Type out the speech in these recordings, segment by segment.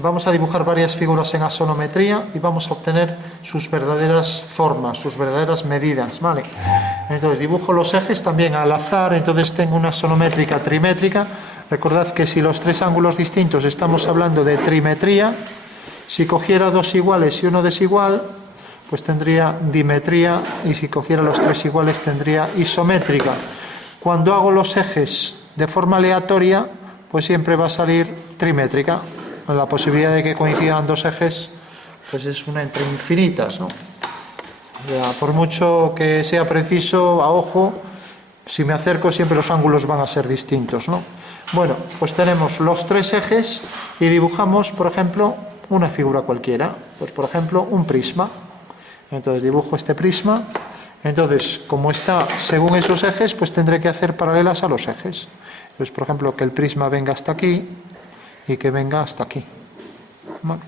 vamos a dibujar varias figuras en axonometría y vamos a obtener sus verdaderas formas, sus verdaderas medidas, ¿vale? Entonces dibujo los ejes también al azar, entonces tengo una axonométrica trimétrica. Recordad que si los tres ángulos distintos estamos hablando de trimetría, si cogiera dos iguales y uno desigual, pues tendría dimetría, y si cogiera los tres iguales tendría isométrica. Cuando hago los ejes de forma aleatoria, pues siempre va a salir trimétrica. La posibilidad de que coincidan dos ejes, pues es una entre infinitas, ¿no? Ya, por mucho que sea preciso, a ojo, si me acerco siempre los ángulos van a ser distintos, ¿no? Bueno, pues tenemos los tres ejes y dibujamos, por ejemplo, una figura cualquiera. Pues, por ejemplo, un prisma. Entonces dibujo este prisma. Entonces, como está según esos ejes, pues tendré que hacer paralelas a los ejes. Entonces, por ejemplo, que el prisma venga hasta aquí y que venga hasta aquí. Bueno.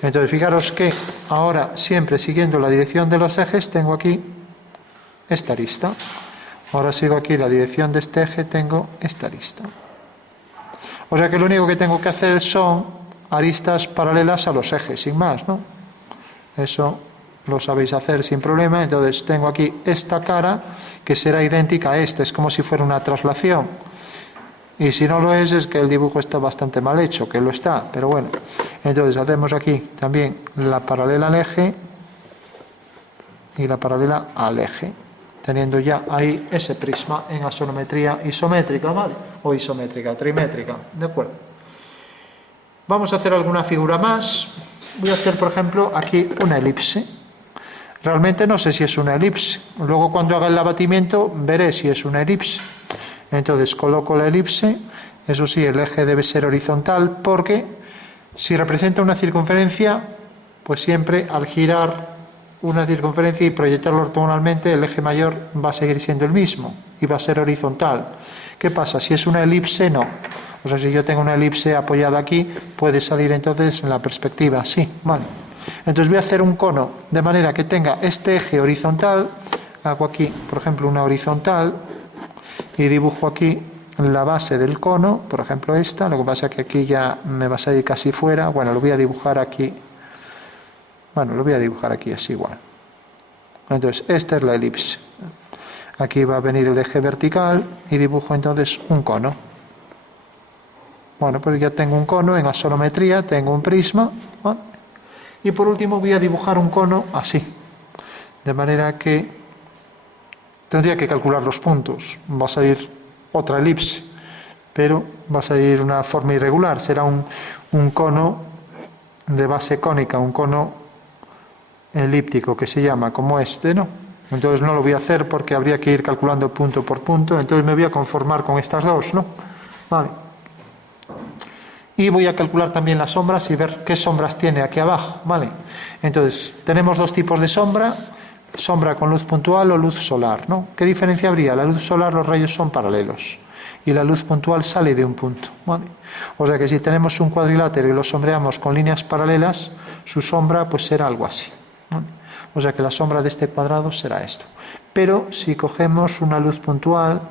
Entonces, fijaros que ahora, siempre siguiendo la dirección de los ejes, tengo aquí esta arista. Ahora sigo aquí la dirección de este eje, tengo esta arista. O sea que lo único que tengo que hacer son aristas paralelas a los ejes, sin más, ¿no? Eso lo sabéis hacer sin problema. Entonces tengo aquí esta cara que será idéntica a esta, es como si fuera una traslación. Y si no lo es que el dibujo está bastante mal hecho, que lo está, pero bueno. Entonces hacemos aquí también la paralela al eje y la paralela al eje, teniendo ya ahí ese prisma en axonometría isométrica, ¿vale? O isométrica, trimétrica, ¿de acuerdo? Vamos a hacer alguna figura más. Voy a hacer, por ejemplo, aquí una elipse. Realmente no sé si es una elipse. Luego, cuando haga el abatimiento, veré si es una elipse. Entonces, coloco la elipse. Eso sí, el eje debe ser horizontal, porque si representa una circunferencia, pues siempre al girar una circunferencia y proyectarlo ortogonalmente, el eje mayor va a seguir siendo el mismo y va a ser horizontal. ¿Qué pasa? Si es una elipse, no. O sea, si yo tengo una elipse apoyada aquí, puede salir entonces en la perspectiva así, ¿vale? Entonces voy a hacer un cono de manera que tenga este eje horizontal. Hago aquí, por ejemplo, una horizontal y dibujo aquí la base del cono, por ejemplo esta. Lo que pasa es que aquí ya me va a salir casi fuera. Bueno, lo voy a dibujar aquí. Bueno, lo voy a dibujar aquí así igual. Entonces, esta es la elipse. Aquí va a venir el eje vertical y dibujo entonces un cono. Bueno, pues ya tengo un cono en axonometría, tengo un prisma, ¿vale? Y por último voy a dibujar un cono así, de manera que tendría que calcular los puntos. Va a salir otra elipse, pero va a salir una forma irregular. Será un cono de base cónica, un cono elíptico que se llama como este, ¿no? Entonces no lo voy a hacer porque habría que ir calculando punto por punto. Entonces me voy a conformar con estas dos, ¿no? Vale. Y voy a calcular también las sombras y ver qué sombras tiene aquí abajo, ¿vale? Entonces, tenemos dos tipos de sombra, sombra con luz puntual o luz solar, ¿no? ¿Qué diferencia habría? La luz solar, los rayos son paralelos y la luz puntual sale de un punto, ¿vale? O sea que si tenemos un cuadrilátero y lo sombreamos con líneas paralelas, su sombra pues será algo así, ¿vale? O sea que la sombra de este cuadrado será esto. Pero si cogemos una luz puntual,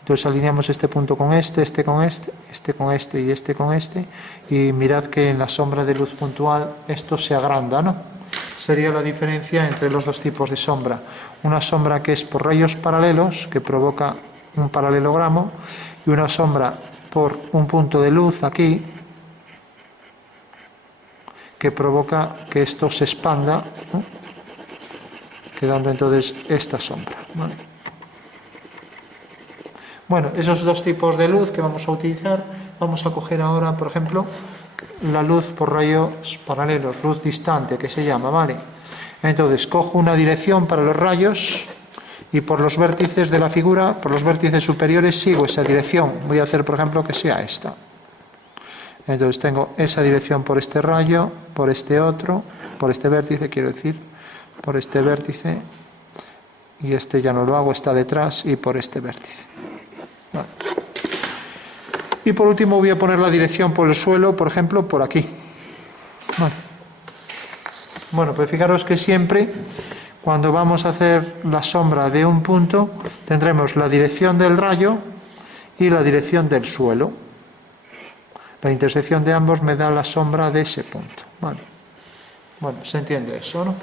entonces alineamos este punto con este, este con este, este con este y este con este, y mirad que en la sombra de luz puntual esto se agranda, ¿no? Sería la diferencia entre los dos tipos de sombra. Una sombra que es por rayos paralelos, que provoca un paralelogramo, y una sombra por un punto de luz aquí, que provoca que esto se expanda, ¿no? Quedando entonces esta sombra, ¿vale? Bueno, esos dos tipos de luz que vamos a utilizar, vamos a coger ahora, por ejemplo, la luz por rayos paralelos, luz distante que se llama, ¿vale? Entonces, cojo una dirección para los rayos y por los vértices de la figura, por los vértices superiores, sigo esa dirección. Voy a hacer, por ejemplo, que sea esta. Entonces, tengo esa dirección por este rayo, por este otro, por este vértice, quiero decir, por este vértice, y este ya no lo hago, está detrás, y por este vértice. Vale. Y por último voy a poner la dirección por el suelo, por ejemplo, por aquí. Vale. Bueno, pues fijaros que siempre cuando vamos a hacer la sombra de un punto tendremos la dirección del rayo y la dirección del suelo. La intersección de ambos me da la sombra de ese punto. Vale. Bueno, se entiende eso, ¿no?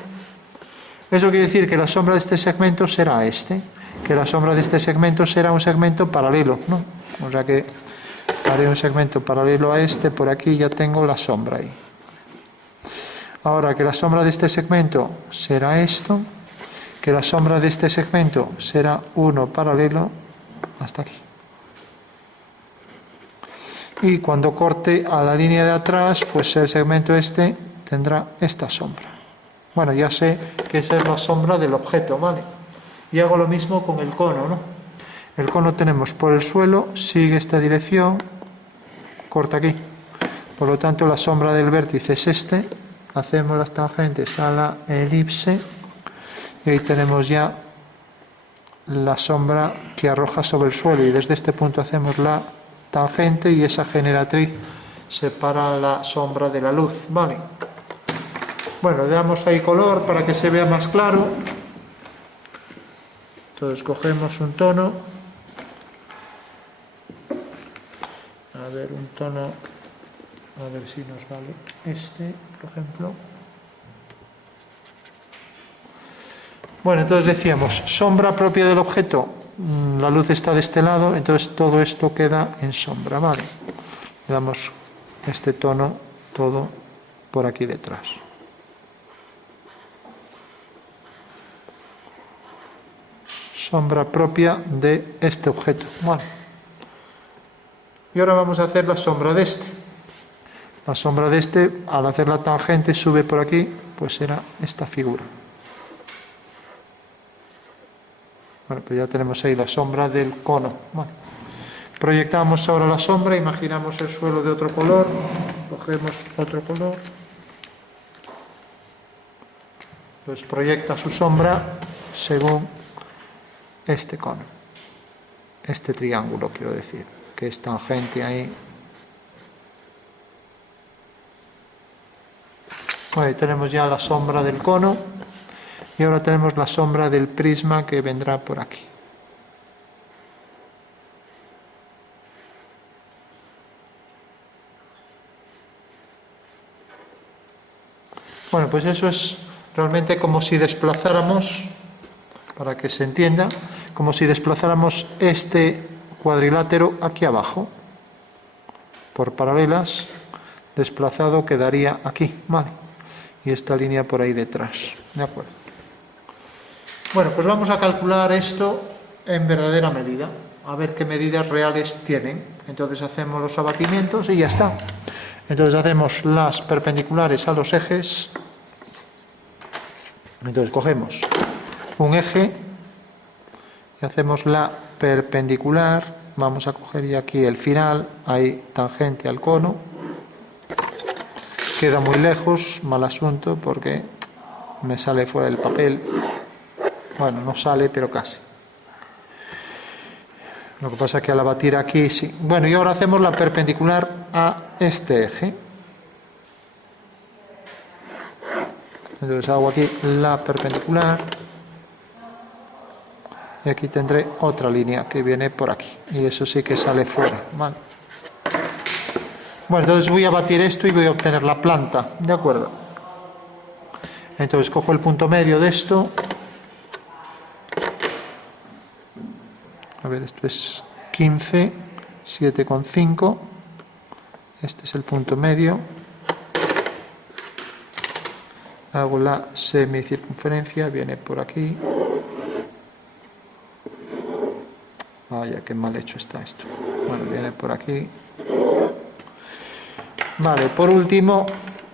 Eso quiere decir que la sombra de este segmento será este, que la sombra de este segmento será un segmento paralelo, ¿no? O sea que haré un segmento paralelo a este, por aquí ya tengo la sombra ahí. Ahora que la sombra de este segmento será esto, que la sombra de este segmento será uno paralelo hasta aquí. Y cuando corte a la línea de atrás, pues el segmento este tendrá esta sombra. Bueno, ya sé que esa es la sombra del objeto, ¿vale? Y hago lo mismo con el cono, ¿no? El cono tenemos por el suelo, sigue esta dirección, corta aquí. Por lo tanto, la sombra del vértice es este. Hacemos las tangentes a la elipse. Y ahí tenemos ya la sombra que arroja sobre el suelo. Y desde este punto hacemos la tangente y esa generatriz separa la sombra de la luz, ¿vale? Bueno, le damos ahí color para que se vea más claro. Entonces cogemos un tono. A ver, un tono, a ver si nos vale este, por ejemplo. Bueno, entonces decíamos, sombra propia del objeto, la luz está de este lado, entonces todo esto queda en sombra, ¿vale? Le damos este tono todo por aquí detrás. Sombra propia de este objeto. Bueno. Y ahora vamos a hacer la sombra de este. La sombra de este, al hacer la tangente, sube por aquí, pues será esta figura. Bueno, pues ya tenemos ahí la sombra del cono. Bueno. Proyectamos ahora la sombra, imaginamos el suelo de otro color, cogemos otro color. Pues proyecta su sombra según este cono, este triángulo quiero decir, que es tangente ahí. Ahí tenemos ya la sombra del cono y ahora tenemos la sombra del prisma que vendrá por aquí. Bueno, pues eso es realmente como si desplazáramos, para que se entienda, como si desplazáramos este cuadrilátero aquí abajo, por paralelas, desplazado quedaría aquí, ¿vale? Y esta línea por ahí detrás, ¿de acuerdo? Bueno, pues vamos a calcular esto en verdadera medida, a ver qué medidas reales tienen. Entonces hacemos los abatimientos y ya está. Entonces hacemos las perpendiculares a los ejes. Entonces cogemos un eje y hacemos la perpendicular, vamos a coger ya aquí el final, ahí tangente al cono, queda muy lejos, mal asunto porque me sale fuera del papel, bueno, no sale pero casi. Lo que pasa es que al abatir aquí sí. Bueno, y ahora hacemos la perpendicular a este eje. Entonces hago aquí la perpendicular y aquí tendré otra línea que viene por aquí y eso sí que sale fuera, ¿vale? Bueno, entonces voy a batir esto y voy a obtener la planta, ¿de acuerdo? Entonces cojo el punto medio de esto. A ver, esto es 15, 7,5. Este es el punto medio. Hago la semicircunferencia, viene por aquí. Vaya, qué mal hecho está esto. Bueno, viene por aquí. Vale, por último,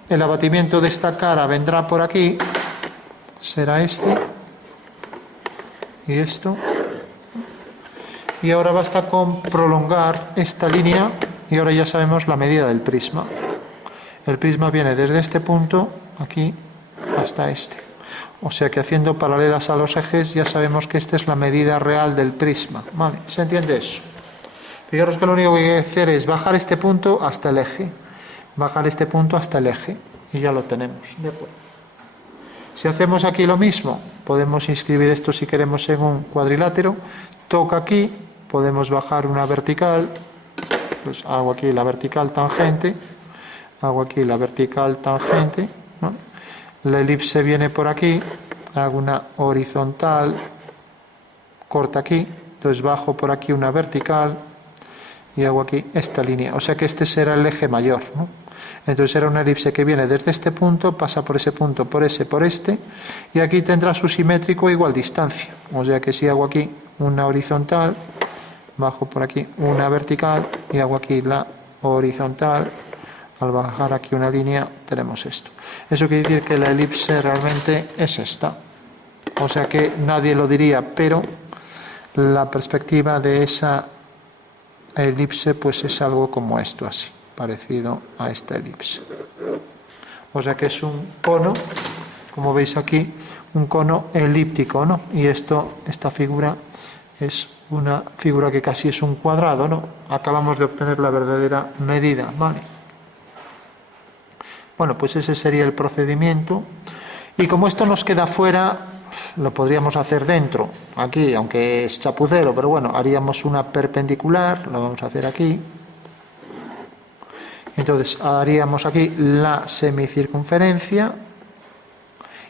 el abatimiento de esta cara vendrá por aquí. Será este. Y esto. Y ahora basta con prolongar esta línea y ahora ya sabemos la medida del prisma. El prisma viene desde este punto, aquí, hasta este. O sea que haciendo paralelas a los ejes ya sabemos que esta es la medida real del prisma. ¿Vale? ¿Se entiende eso? Fijaros que lo único que hay que hacer es bajar este punto hasta el eje. Bajar este punto hasta el eje. Y ya lo tenemos. ¿De acuerdo? Si hacemos aquí lo mismo, podemos inscribir esto si queremos en un cuadrilátero. Toca aquí, podemos bajar una vertical, pues hago aquí la vertical tangente, hago aquí la vertical tangente, ¿no? La elipse viene por aquí, hago una horizontal, corta aquí, entonces bajo por aquí una vertical y hago aquí esta línea, o sea que este será el eje mayor, ¿no? Entonces era una elipse que viene desde este punto, pasa por ese punto, por ese, por este, y aquí tendrá su simétrico a igual distancia. O sea que si hago aquí una horizontal, bajo por aquí una vertical y hago aquí la horizontal, al bajar aquí una línea tenemos esto. Eso quiere decir que la elipse realmente es esta. O sea que nadie lo diría, pero la perspectiva de esa elipse pues es algo como esto, así, parecido a esta elipse. O sea que es un cono, como veis aquí, un cono elíptico, ¿no? Y esta figura es una figura que casi es un cuadrado, ¿no? Acabamos de obtener la verdadera medida, ¿vale? Bueno, pues ese sería el procedimiento. Y como esto nos queda fuera, lo podríamos hacer dentro, aquí, aunque es chapucero, pero bueno, haríamos una perpendicular, lo vamos a hacer aquí. Entonces haríamos aquí la semicircunferencia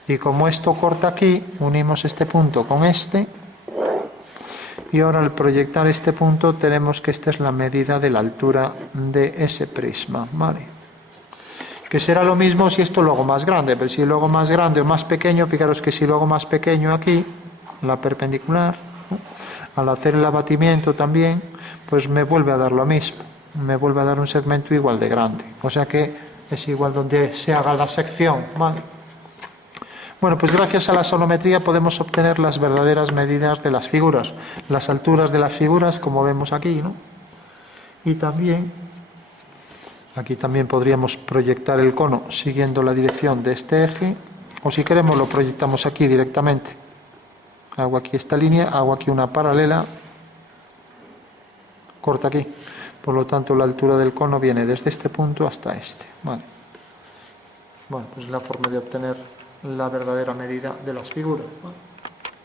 y como esto corta aquí, unimos este punto con este y ahora al proyectar este punto tenemos que esta es la medida de la altura de ese prisma, ¿vale? Que será lo mismo si esto lo hago más grande, pero si lo hago más grande o más pequeño, fijaros que si lo hago más pequeño aquí, la perpendicular, ¿no? Al hacer el abatimiento también, pues me vuelve a dar lo mismo. Me vuelve a dar un segmento igual de grande, o sea que es igual donde se haga la sección, ¿vale? Bueno, pues gracias a la sonometría podemos obtener las verdaderas medidas de las figuras, las alturas de las figuras, como vemos aquí, ¿no? Y también, aquí también podríamos proyectar el cono siguiendo la dirección de este eje, o si queremos lo proyectamos aquí directamente. Hago aquí esta línea, hago aquí una paralela, corta aquí. Por lo tanto, la altura del cono viene desde este punto hasta este. Vale. Bueno, pues la forma de obtener la verdadera medida de las figuras, ¿vale?